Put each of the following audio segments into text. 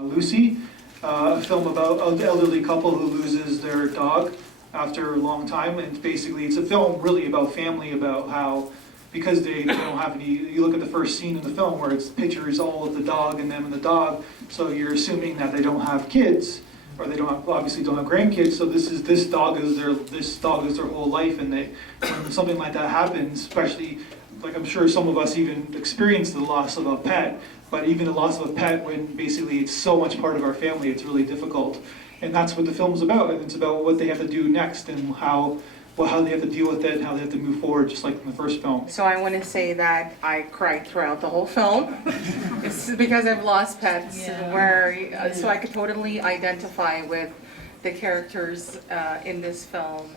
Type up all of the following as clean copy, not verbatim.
Lucy, a film about an elderly couple who loses their dog after a long time, and basically it's a film really about family, about how, because they don't have any, you look at the first scene in the film where it's pictures all of the dog and them and the dog, so you're assuming that they don't have kids, or they obviously don't have grandkids, so this dog is their whole life, and when something like that happens, especially, like I'm sure some of us even experienced the loss of a pet, but even the loss of a pet, when basically it's so much part of our family, it's really difficult. And that's what the film's about, and it's about what they have to do next and how they have to deal with it and how they have to move forward, just like in the first film. So I want to say that I cried throughout the whole film. It's because I've lost pets, so I could totally identify with the characters in this film.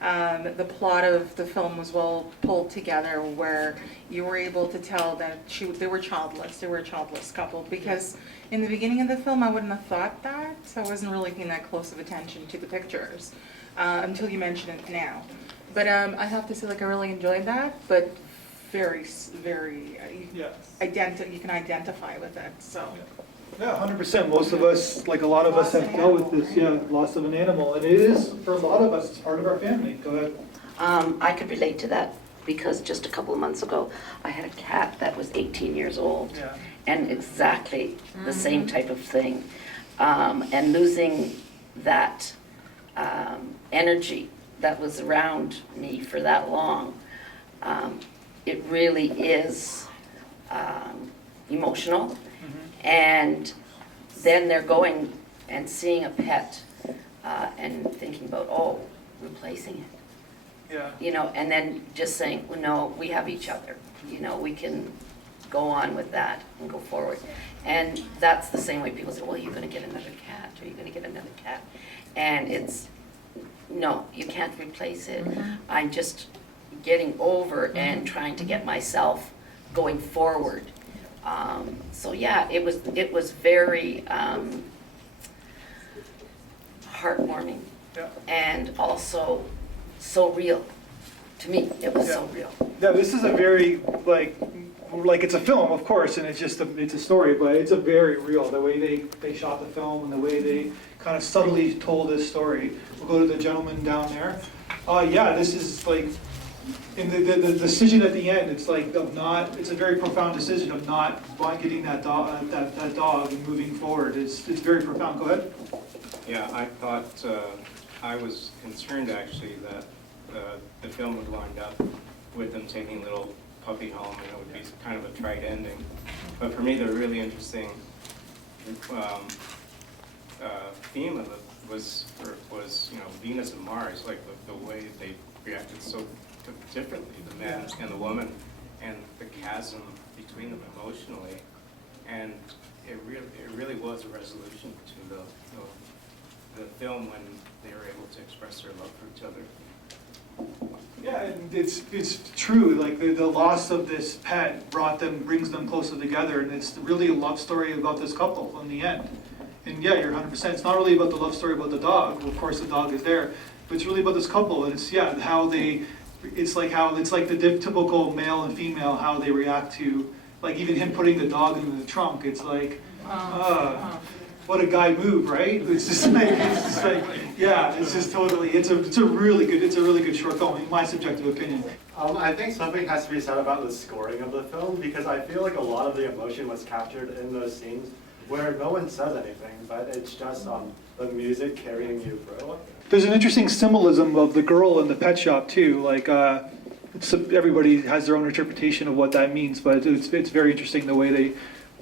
The plot of the film was well pulled together, where you were able to tell that they were childless. They were a childless couple, because in the beginning of the film I wouldn't have thought that, so I wasn't really paying that close of attention to the pictures until you mention it now. But I have to say, like, I really enjoyed that, but very you can identify with it. So. Yeah, 100%. Most of us, like a lot of us, have dealt with this, loss of an animal. And it is, for a lot of us, it's part of our family. Go ahead. I could relate to that because just a couple of months ago, I had a cat that was 18 years old. Yeah. And exactly the same type of thing. And losing that energy that was around me for that long, it really is emotional. And then they're going and seeing a pet and thinking about, replacing it. Yeah. You know, and then just saying, well, no, we have each other. You know, we can go on with that and go forward. And that's the same way people say, well, you're going to get another cat, or you're going to get another cat. And it's, no, you can't replace it. I'm just getting over and trying to get myself going forward. So yeah, it was very heartwarming, and also so real. To me, it was so real. Yeah, this is a very, like it's a film, of course, and it's a story, but it's a very real, the way they shot the film and the way they kind of subtly told this story. We'll go to the gentleman down there. This is like, in the decision at the end, it's like it's a very profound decision of not getting that dog and moving forward. It's very profound. Go ahead. Yeah, I thought, I was concerned actually that the film would wind up with them taking little puppy home, and it would be kind of a trite ending. But for me, the really interesting theme of it was Venus and Mars, like the way they reacted so differently, the man and the woman, and the chasm between them emotionally, and it really was a resolution to the film when they were able to express their love for each other. Yeah, and it's true. Like the loss of this pet brings them closer together, and it's really a love story about this couple in the end. And yeah, you're 100%. It's not really about the love story about the dog. Of course, the dog is there, but it's really about this couple, and it's how they. It's like the typical male and female, how they react to, like, even him putting the dog in the trunk. It's like, what a guy move, right? It's just like, it's just totally. It's a really good short film, in my subjective opinion. I think something has to be said about the scoring of the film, because I feel like a lot of the emotion was captured in those scenes where no one says anything, but it's just the music carrying you through. There's an interesting symbolism of the girl in the pet shop too. Like everybody has their own interpretation of what that means, but it's very interesting the way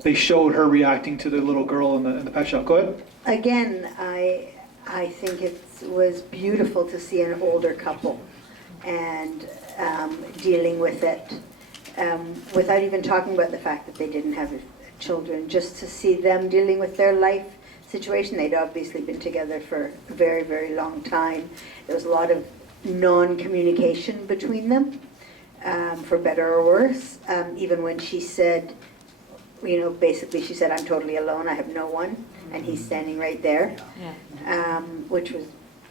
they showed her reacting to the little girl in the pet shop. Go ahead. Again, I think it was beautiful to see an older couple and dealing with it without even talking about the fact that they didn't have children. Just to see them dealing with their life situation. They'd obviously been together for a very, very long time. There was a lot of non-communication between them, for better or worse. Even when she said, basically she said, I'm totally alone, I have no one, and he's standing right there, which was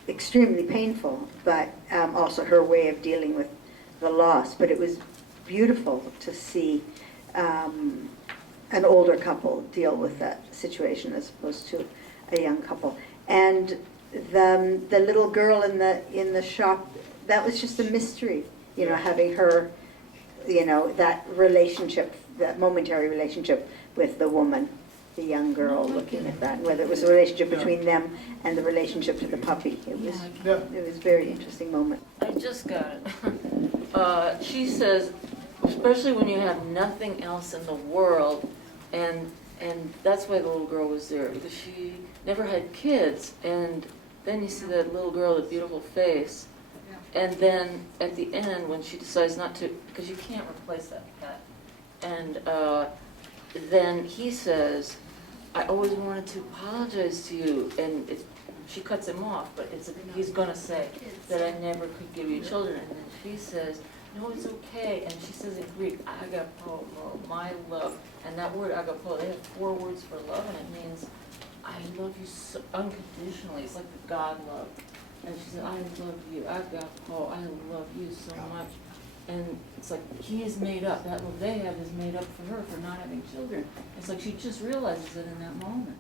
extremely painful, but also her way of dealing with the loss. But it was beautiful to see an older couple deal with that situation as opposed to a young couple. And the little girl in the shop, that was just a mystery, you know, having her, you know, that relationship, that momentary relationship with the woman, the young girl, looking at that, whether it was a relationship between them and the relationship to the puppy. It was a very interesting moment. I just got it. She says, especially when you have nothing else in the world, and that's why the little girl was there, because she never had kids, and then you see that little girl with a beautiful face, and then at the end, when she decides not to, because you can't replace that pet, and then he says, I always wanted to apologize to you, and she cuts him off, but he's gonna say that I never could give you children, and then she says, no, it's okay, and she says in Greek, agapo, my love, and that word agapo, they have 4 words for love, and it means I love you so unconditionally. It's like the God love. And she said, I love you, agapo, I love you so much. And it's like he is made up. That love they have is made up for her for not having children. It's like she just realizes it in that moment.